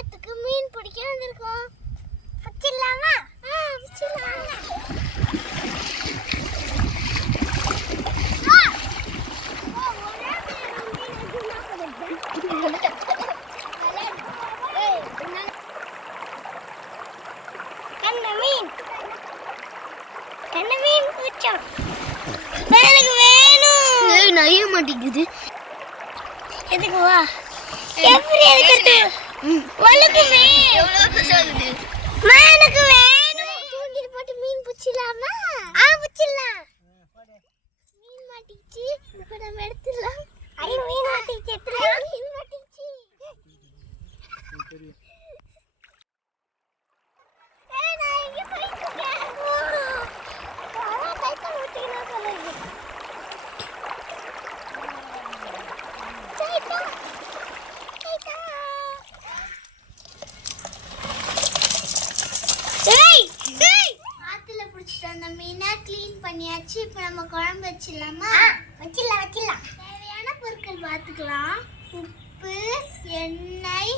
ஆத்துக்கு மீன் பிடிக்க வந்திருக்கோம். பிடிச்சிடலாமா? பிடிச்சிடலாம். என்ன மீன் பிடிச்சோம்? எனக்கு வேணும். நைய மாட்டேங்குது. எதுக்கு வா? எப்படி எடுக்கிறது? வலுக்குமே. எவ்வளவு கஷ்டமாகுது. எனக்கு வேணும். தூண்டில் போட்டு மீன் பிடிச்சிடலாமா? பிடிச்சிடலாம். மீன் மாட்டிச்சு. இப்போ நம்ம எடுத்துடலாம். ஐயோ மீன் மாட்டிச்சு. மீன் மாட்டிச்சு. நான் இங்கே போயிட்டுருக்கேன். கைத்தல் ஊற்றினா சொல்லுங்க. ஆத்துல பிடிச்சிட்டு வந்த மீனை கிளீன் பண்ணியாச்சு. இப்போ நம்ம குழம்பு வச்சிடலாமா? வச்சிடலாம். தேவையான பொருட்கள் பார்த்துக்கலாம். உப்பு, எண்ணெய்,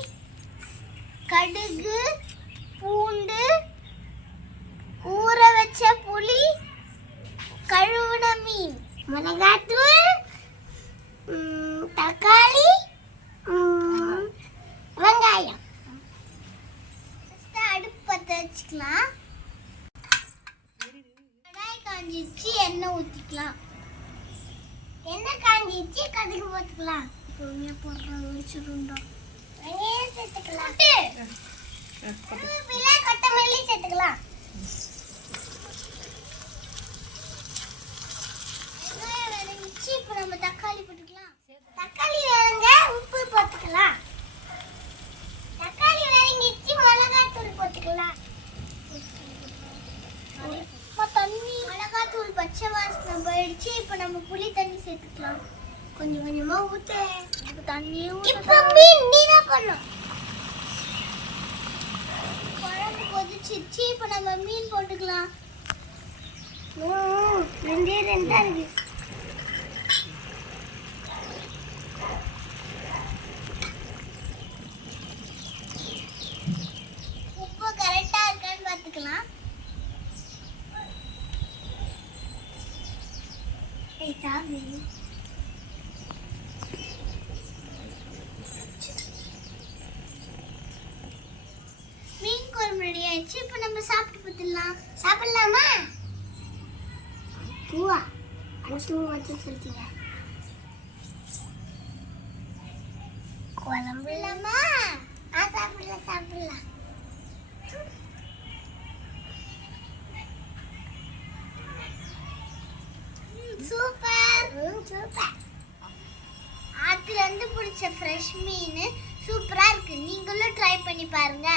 கடுகு, பூண்டு, ஊற வச்ச புளி, கழுவுன மீன், மிளகாத்தூள், தக்காளி, வெங்காயம். அடுப்பு பற்ற வச்சுக்கலாம். கடாய் காஞ்சிச்சு, எண்ணெய் ஊற்றிக்கலாம். எண்ணெய் காஞ்சிச்சு, கடுகு போட்டுக்கலாம். பொறுமையாக போடுறோம். வச்சுருந்தோம். வெங்காயம் சேர்த்துக்கலாம். கொத்தமல்லி சேர்த்துக்கலாம். இப்போ நம்ம தக்காளி போட்டுக்கலாம். தக்காளி வேணுங்க. உப்பு போட்டுக்கலாம். தக்காளி வேணுங்கிச்சு, மிளகாத்தூள் போட்டுக்கலாம். தண்ணி, மிளகாத்தூள் பச்சை வாசனை போயிடுச்சு. இப்போ நம்ம புளி தண்ணி சேர்த்துக்கலாம். கொஞ்சம் கொஞ்சமா ஊத்து. தண்ணியும் இப்போ மீன் நீனா பண்ணும். குழம்பு கொதிச்சிருச்சு. இப்போ நம்ம மீன் போட்டுக்கலாம். ரெண்டா இருக்கு. உப்பு கரெக்டா இருக்கான்னு பார்த்துக்கலாம். மீன் குழம்பு ரெடி ஆயிடுச்சு. இப்போ நம்ம சாப்பிட்டு பார்த்துடலாம். சாப்பிடலாமா? பூவா அனுப்பு வச்சு சொல்லிட்டீங்க. குழம்பு இல்லாமா? சாப்பிடலாம். சூப்பர். ஆத்துல இருந்து பிடிச்ச ஃப்ரெஷ் மீன் சூப்பரா இருக்கு. நீங்களும் ட்ரை பண்ணி பாருங்க.